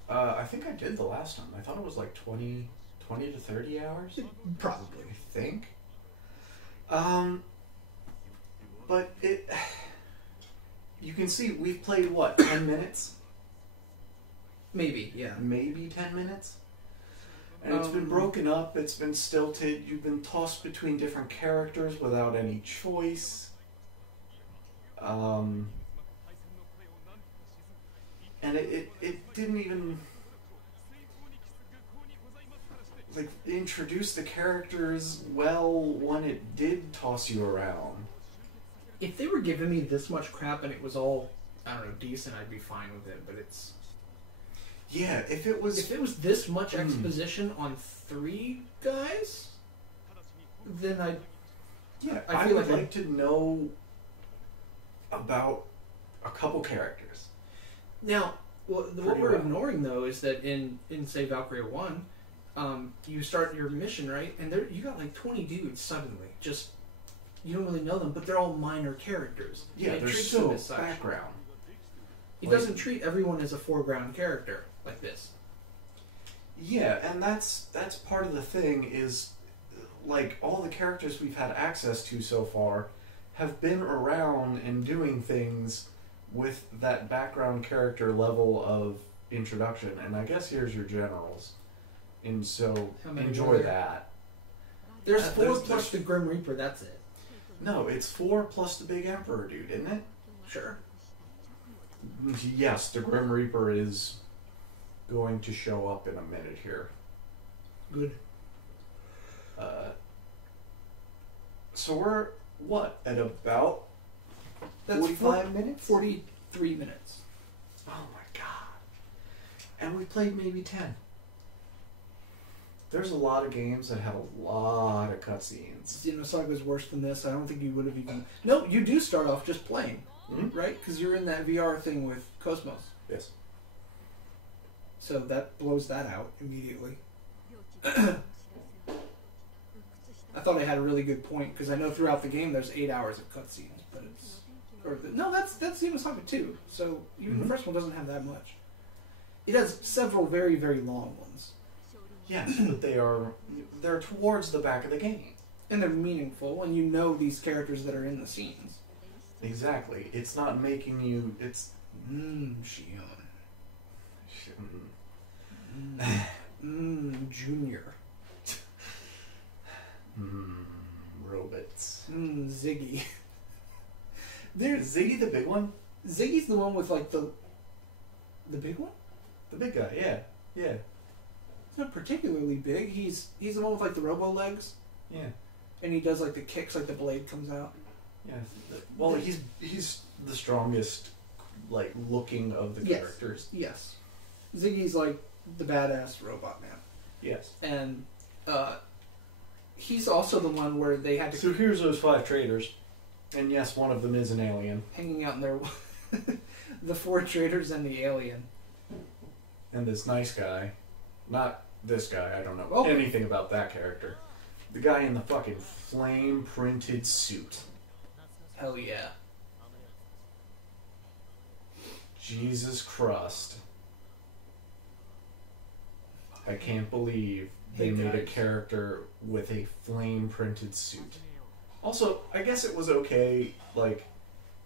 I think I did the last time. I thought it was like 20 20 to 30 hours? Probably. I think. But it... You can see we've played, what, 10 minutes? Maybe, yeah. Maybe 10 minutes? And it's been broken up, it's been stilted, you've been tossed between different characters without any choice. And it didn't even... like, introduce the characters well when it did toss you around. If they were giving me this much crap and it was all, I don't know, decent, I'd be fine with it, but it's... Yeah, if it was this much exposition on 3 guys, then I I feel would like like to know about a couple characters. Now, what we're ignoring though is that in say Valkyria 1, you start your mission, right, and you got like 20 dudes suddenly. Just you don't really know them, but they're all minor characters. Yeah, they're so background. He doesn't treat everyone as a foreground character like this. Yeah, and that's part of the thing is, like, all the characters we've had access to so far have been around and doing things with that background character level of introduction. And I guess here's your generals. And so enjoy that. There's 4 plus the Grim Reaper, that's it. No, it's 4 plus the Big Emperor dude, isn't it? Sure. Yes, the Grim Reaper is going to show up in a minute here. Good. So we're, what, at about 45 minutes? 43 minutes. Oh my god. And we played maybe 10. There's a lot of games that have a lot of cutscenes. Xenosaga is worse than this. I don't think you would have even... No, you do start off just playing, right? Because you're in that VR thing with Cosmos. Yes. So that blows that out immediately. I thought I had a really good point, because I know throughout the game there's 8 hours of cutscenes, but it's... no, that's Xenosaga 2, so even the first one doesn't have that much. It has several very, very long ones. Yes, but they're towards the back of the game. And they're meaningful, and you know these characters that are in the scenes. Exactly. It's not making you... It's... Shion. Junior. Robots. Ziggy. Is Ziggy the big one? Ziggy's the one with, like, the big one? The big guy, yeah. Yeah. He's not particularly big. He's the one with, like, the robo legs. Yeah. And he does, like, the kicks, like the blade comes out. Yeah. Well, he's the strongest, like, looking of the characters. Yes. Ziggy's, like, the badass robot man. Yes. And, he's also the one where they had to... So here's those 5 traders. And yes, one of them is an alien. Hanging out in their... the 4 traders and the alien. And this nice guy. Not this guy, I don't know anything about that character. The guy in the fucking flame-printed suit. Hell yeah. Jesus Christ. I can't believe they made a character with a flame-printed suit. Also, I guess it was okay, like,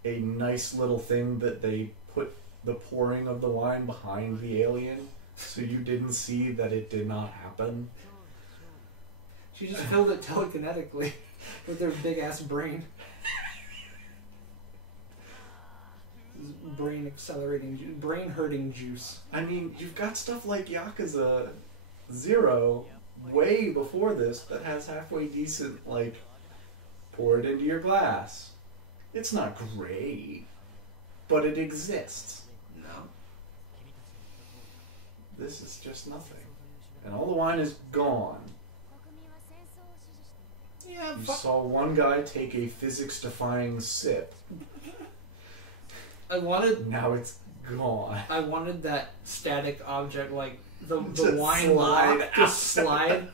a nice little thing that they put the pouring of the wine behind the alien, so you didn't see that it did not happen. She just filled it telekinetically with their big-ass brain. Brain-accelerating, brain-hurting juice. I mean, you've got stuff like Yakuza 0 way before this that has halfway decent, like, pour it into your glass. It's not great, but it exists. No. This is just nothing. And all the wine is gone. Yeah, You saw one guy take a physics-defying sip. Now it's gone. I wanted that static object, like the wine slide block to slide.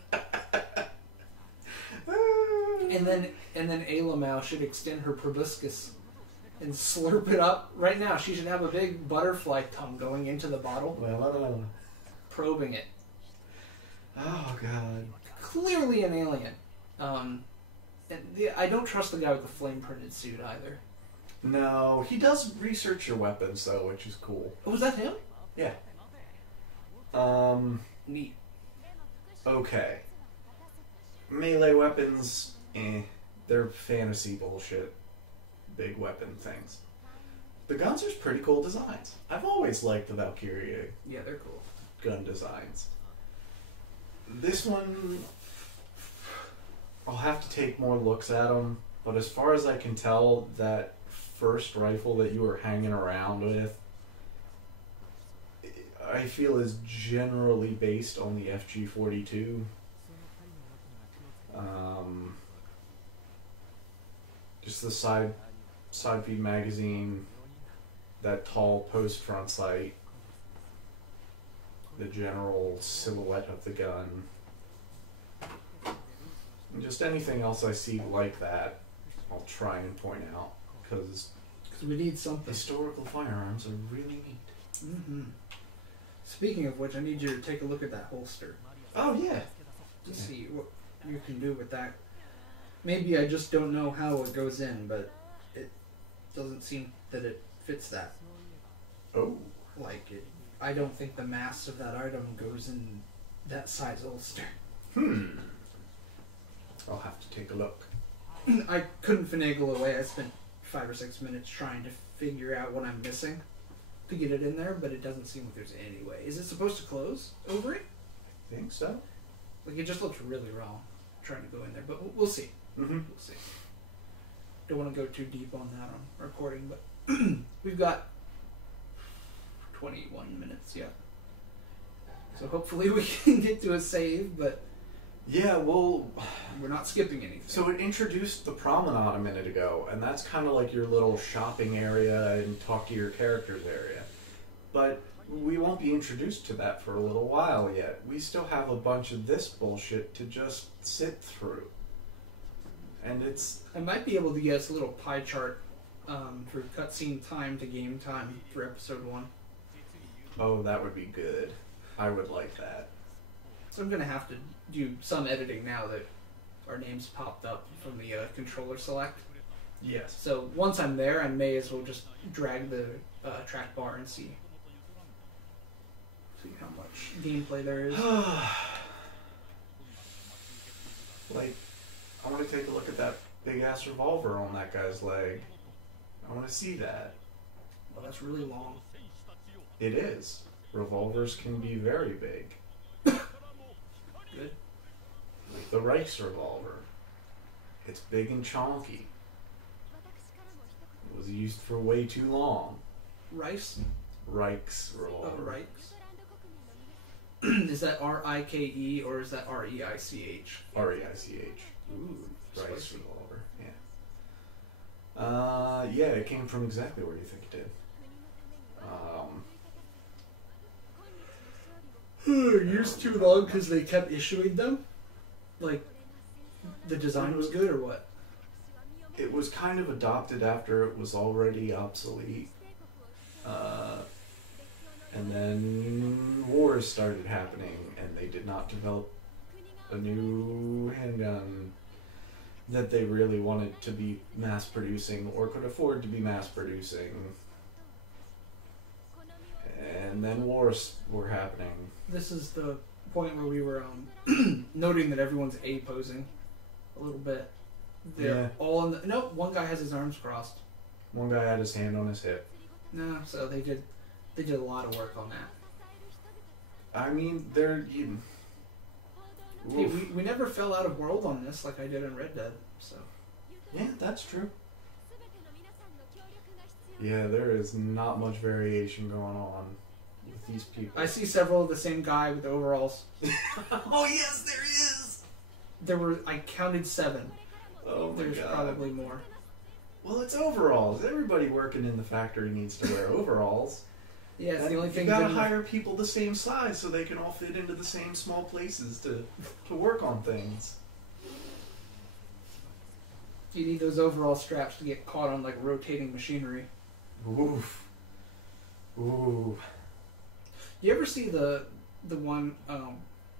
And then LMAO should extend her proboscis and slurp it up. Right now, she should have a big butterfly tongue going into the bottle, probing it. Oh God. Clearly an alien. I don't trust the guy with the flame printed suit either. No, he does research your weapons though, which is cool. Oh, was that him? Yeah. Neat. Okay. Melee weapons, they're fantasy bullshit. Big weapon things. The guns are pretty cool designs. I've always liked the Valkyria Yeah, they're cool. gun designs. This one, I'll have to take more looks at them, but as far as I can tell, that first rifle that you were hanging around with, I feel is generally based on the FG-42. Just the side feed magazine, that tall post front sight, the general silhouette of the gun, and just anything else I see like that, I'll try and point out, because we need something. Historical firearms are really neat. Mm-hmm. Speaking of which, I need you to take a look at that holster. Oh yeah. To see what you can do with that. Maybe I just don't know how it goes in, but it doesn't seem that it fits that. Oh. Like it. I don't think the mass of that item goes in that size holster. I'll have to take a look. I couldn't finagle away. I spent 5 or 6 minutes trying to figure out what I'm missing to get it in there, but it doesn't seem like there's any way. Is it supposed to close over it? I think so. Like, it just looks really wrong trying to go in there, but we'll see. Mm-hmm. We'll see. Don't want to go too deep on that on recording, but we've got 21 minutes yet. So hopefully we can get to a save, but yeah, well, we're not skipping anything. So it introduced the promenade a minute ago, and that's kind of like your little shopping area and talk to your characters area. But we won't be introduced to that for a little while yet. We still have a bunch of this bullshit to just sit through. And it's... I might be able to get us a little pie chart for cutscene time to game time for episode 1. Oh, that would be good. I would like that. So I'm going to have to do some editing now that our names popped up from the controller select. Yes. So once I'm there, I may as well just drag the track bar and see how much gameplay there is. Like, I want to take a look at that big-ass revolver on that guy's leg. I want to see that. Well, that's really long. It is. Revolvers can be very big. Good. Like the Reich's revolver. It's big and chonky. It was used for way too long. Rice? Reich's revolver. Oh, Reich's. Is that R-I-K-E or is that R-E-I-C-H? R-E-I-C-H. Ooh, Reich's spicy. revolver, yeah. Yeah, it came from exactly where you think it did. Years too long because they kept issuing them? Like, the design was good or what? It was kind of adopted after it was already obsolete. And then wars started happening, and they did not develop a new handgun that they really wanted to be mass producing or could afford to be mass producing. And then wars were happening. This is the point where we were noting that everyone's A-posing a little bit. They're all in the... Nope, one guy has his arms crossed. One guy had his hand on his hip. No, so they did a lot of work on that. I mean, they're... Hey, we never fell out of world on this like I did in Red Dead, so... Yeah, that's true. Yeah, there is not much variation going on with these people. I see several of the same guy with the overalls. Oh yes, there is! There were... I counted 7. Oh my There's God. probably more. Well, it's overalls. Everybody working in the factory needs to wear overalls. Yeah, it's the only thing... You gotta hire people the same size so they can all fit into the same small places to work on things. You need those overall straps to get caught on, like, rotating machinery. Oof. Ooh. You ever see the one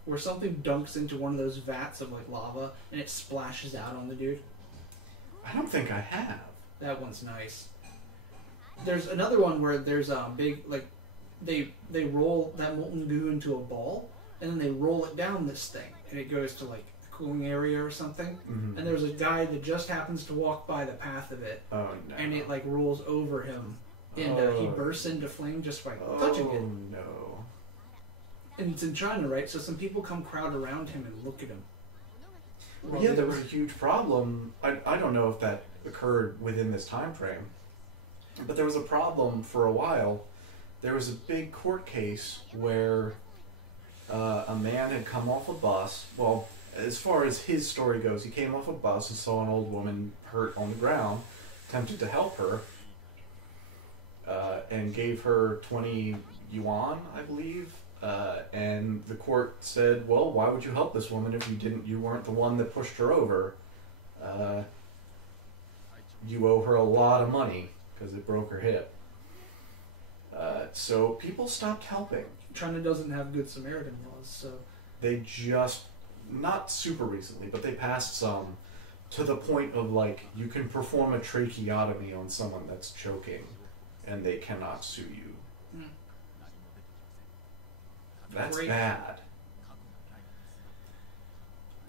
where something dunks into one of those vats of like lava and it splashes out on the dude? I don't think I have. That one's nice. There's another one where there's a big, like, they roll that molten goo into a ball, and then they roll it down this thing, and it goes to, like, a cooling area or something. Mm-hmm. And there's a guy that just happens to walk by the path of it, Oh, no. and it, like, rolls over him, and he bursts into flame just by touching it. Oh, no. And it's in China, right? So some people come crowd around him and look at him. Well, yeah, there was a huge problem. I don't know if that occurred within this time frame, but there was a problem for a while. There was a big court case where a man had come off a bus. Well, as far as his story goes, he came off a bus and saw an old woman hurt on the ground, attempted to help her, and gave her 20 yuan, I believe. And the court said, well, why would you help this woman if you weren't the one that pushed her over? You owe her a lot of money because it broke her hip. So people stopped helping. China doesn't have Good Samaritan laws, so... They just, not super recently, but they passed some to the point of, like, you can perform a tracheotomy on someone that's choking and they cannot sue you. Mm. That's Great. bad.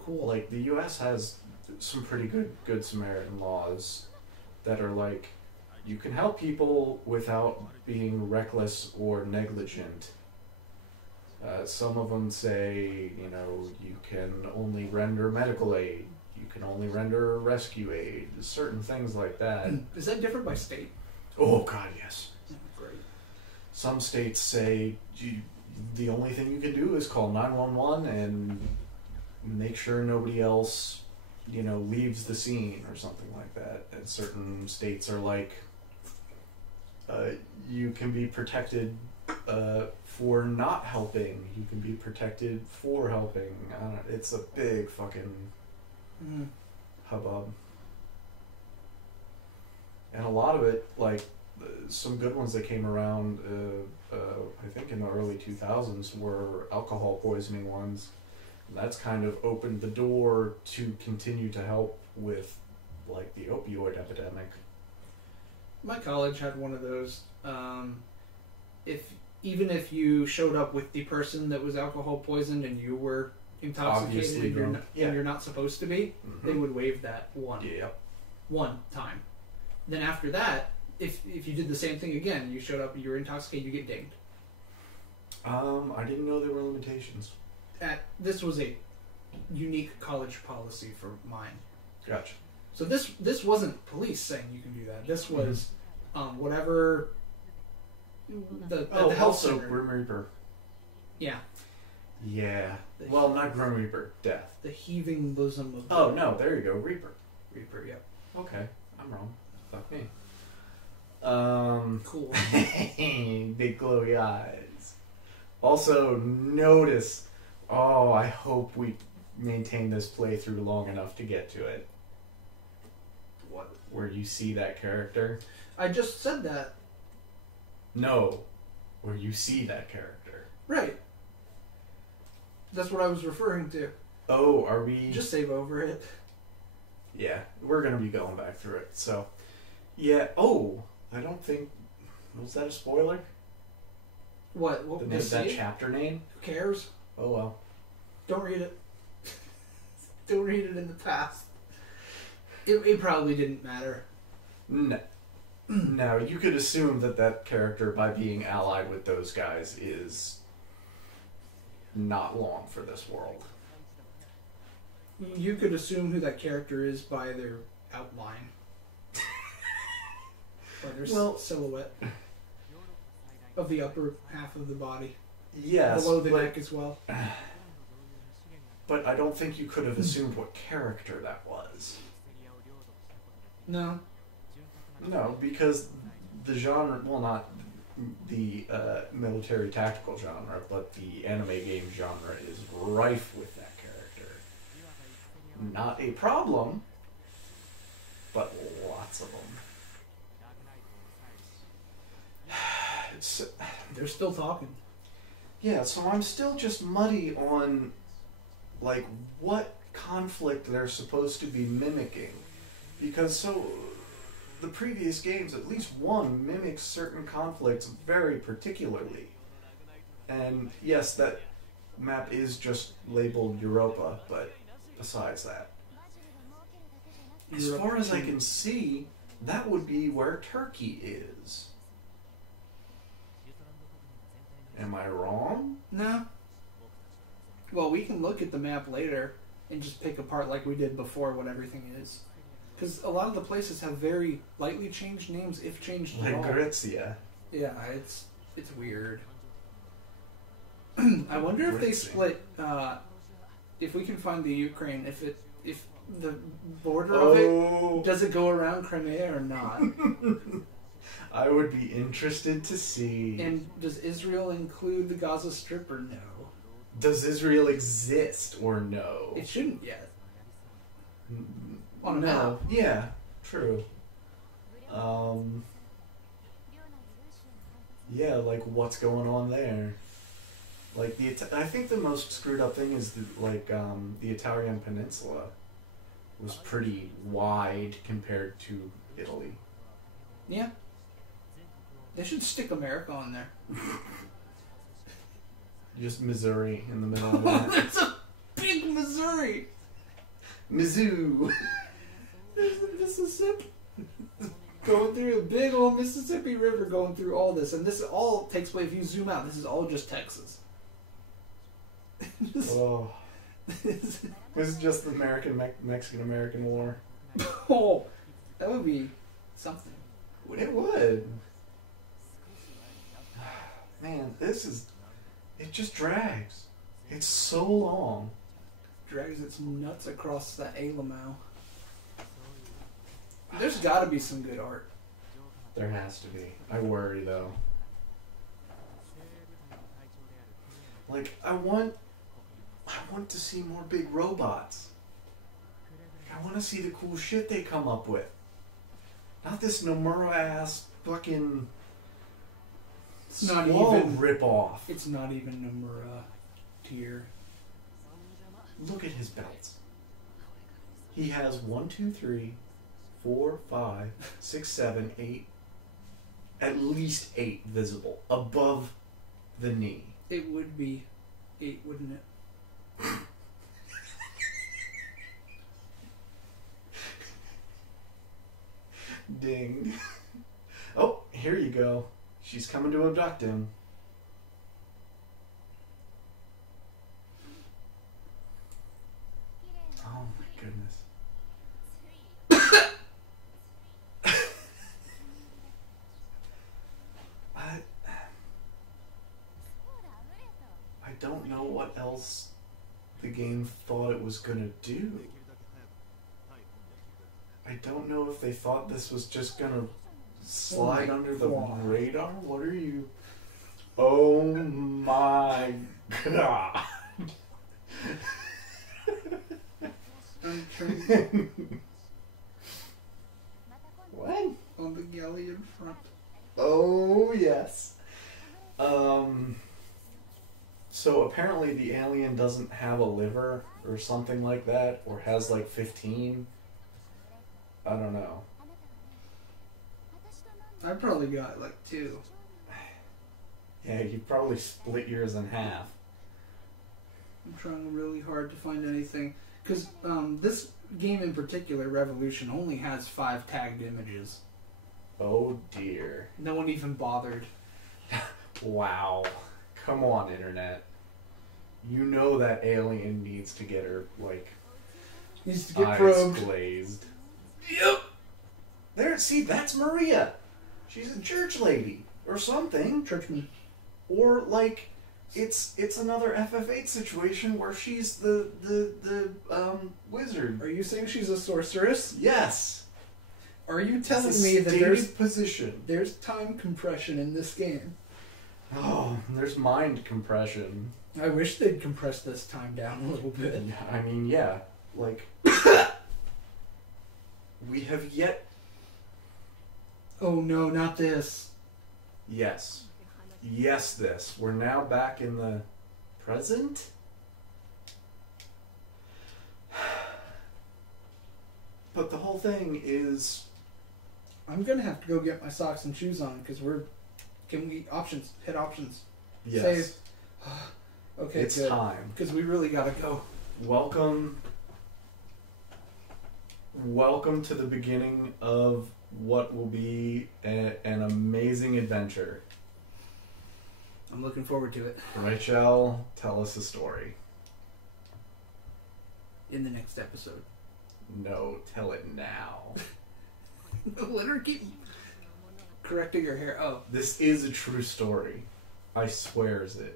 Cool. Like, the U.S. has some pretty good Samaritan laws that are like, you can help people without being reckless or negligent. Some of them say, you know, you can only render medical aid, you can only render rescue aid, certain things like that. Is that different by state? Oh, God, yes. Great. Some states say the only thing you can do is call 911 and make sure nobody else, you know, leaves the scene or something like that. And certain states are like, you can be protected for not helping. You can be protected for helping. I don't know. It's a big fucking hubbub. And a lot of it, like, some good ones that came around, I think in the early 2000s, were alcohol poisoning ones. And that's kind of opened the door to continue to help with, like, the opioid epidemic. My college had one of those. Even if you showed up with the person that was alcohol poisoned and you were intoxicated Obviously and you're, drunk. and you're not supposed to be, they would waive that one time. Then after that, if you did the same thing again, you showed up and you were intoxicated, you get dinged. I didn't know there were limitations. This was a unique college policy for mine. Gotcha. So this wasn't police saying you can do that. This was whatever the health also center. Grim Reaper. Yeah. Yeah. Well, not Grim Reaper. Death. The heaving bosom of Oh, no. There you go. Reaper. Reaper, yeah. Okay. I'm wrong. Fuck me. Cool. Big glowy eyes. Also, notice... Oh, I hope we maintain this playthrough long enough to get to it. What? Where you see that character. I just said that. No. Where you see that character. Right. That's what I was referring to. Oh, are we... Just save over it. Yeah, we're going to be going back through it, so... Yeah, oh, I don't think... Was that a spoiler? What? The name, that chapter name? Who cares? Oh, well. Don't read it. Don't read it in the past. It probably didn't matter. No. No, you could assume that character, by being allied with those guys, is not long for this world. You could assume who that character is by their outline. By their silhouette. Of the upper half of the body. Yes. Below the neck as well. But I don't think you could have assumed what character that was. No. No, because the genre, well, not the military tactical genre, but the anime game genre is rife with that character. Not a problem, but lots of them. They're still talking. Yeah, so I'm still just muddy on like what conflict they're supposed to be mimicking. Because so the previous games, at least one mimics certain conflicts very particularly. And yes, that map is just labeled Europa, but besides that, as far as I can see, that would be where Turkey is. Am I wrong? No. Well, we can look at the map later and just pick apart like we did before what everything is. Because a lot of the places have very lightly changed names, if changed at all. Like Gorizia. Yeah, it's weird. I wonder if they split. If we can find the Ukraine, if the border of it, does it go around Crimea or not? I would be interested to see. And does Israel include the Gaza Strip or no? Does Israel exist or no? It shouldn't yet. On a no. map. Yeah, true. Yeah, like what's going on there? Like I think the most screwed up thing is the Italian peninsula was pretty wide compared to Italy. Yeah. They should stick America on there. Just Missouri in the middle of that. There's a big Missouri. Mizzou. There's the Mississippi. Going through a big old Mississippi River going through all this. And this all takes place, if you zoom out, this is all just Texas. Oh. This is just the Mexican-American War. Oh, that would be something. It would. Man, it just drags. It's so long. Drags its nuts across the AYY. There's got to be some good art. There has to be. I worry though. Like I want to see more big robots. I want to see the cool shit they come up with. Not this Nomura ass fucking rip off. It's not even Nomura tier. Look at his belts. He has 1, 2, 3, 4, 5, 6, 7, 8. At least 8 visible above the knee. It would be 8, wouldn't it? Ding. Oh, here you go. She's coming to abduct him. Oh my goodness. I don't know what else the game thought it was gonna do. I don't know if they thought this was just gonna slide under the radar. What are you? Oh my god. What? On the galley in front. Oh yes. So apparently the alien doesn't have a liver or something like that, or has like 15. I don't know. I probably got like 2. Yeah, you probably split yours in half. I'm trying really hard to find anything. Because this game in particular, Revolution, only has 5 tagged images. Oh dear. No one even bothered. Wow. Come on, internet. You know that alien needs to get her, like, Needs to get eyes probed. glazed. Yep. There, see, that's Maria. She's a church lady or something. Churchman. Or like, it's another FF8 situation where she's the wizard. Are you saying she's a sorceress? Yes. Are you It's telling a me that stated position? there's time compression in this game? Oh, there's mind compression. I wish they'd compress this time down a little bit. I mean, yeah, like we have yet. Oh no, not this. Yes, yes. This. We're now back in the present. But the whole thing is... I'm gonna have to go get my socks and shoes on because can we options? Hit options. Yes. Save. Okay, it's good. time. Because we really gotta go. Welcome to the beginning of what will be an amazing adventure. I'm looking forward to it. Rachel, tell us a story. In the next episode. No, tell it now. Let her keep correcting her hair. Oh. This is a true story. I swears it.